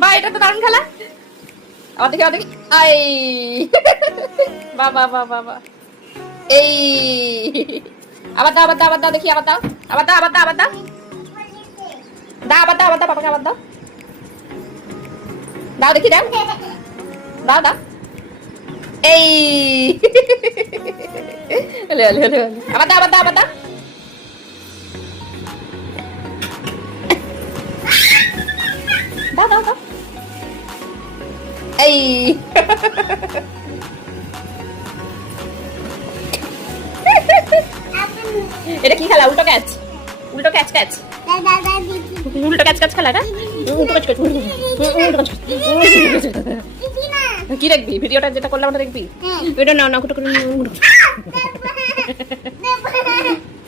বা এটা তো দারুণ খেলা। আবার দেখি আবার দেখি, আই বাবা বাবা বাবা, এই আবার দাও আবার দাও আবার দাও দেখি, আবার দাও আবার দাও আবার দাও আবার দাও দাও আবার দাও আবার দাও, বাবাকে আবার দাও, দাও দেখি, দাও দাও দাও, এই আবার দাও আবার দাও আবার দাও, দাও দাও দাও, এই এটা কি খেলা? উল্টো ক্যাচ, উল্টো ক্যাচ ক্যাচ, উল্টো ক্যাচ ক্যাচ খেলা না? উল্টো ক্যাচ ক্যাচ, কি দেখবি? ভিডিওটা যেটা করলাম ওটা দেখবি? ভিডিও নাও না,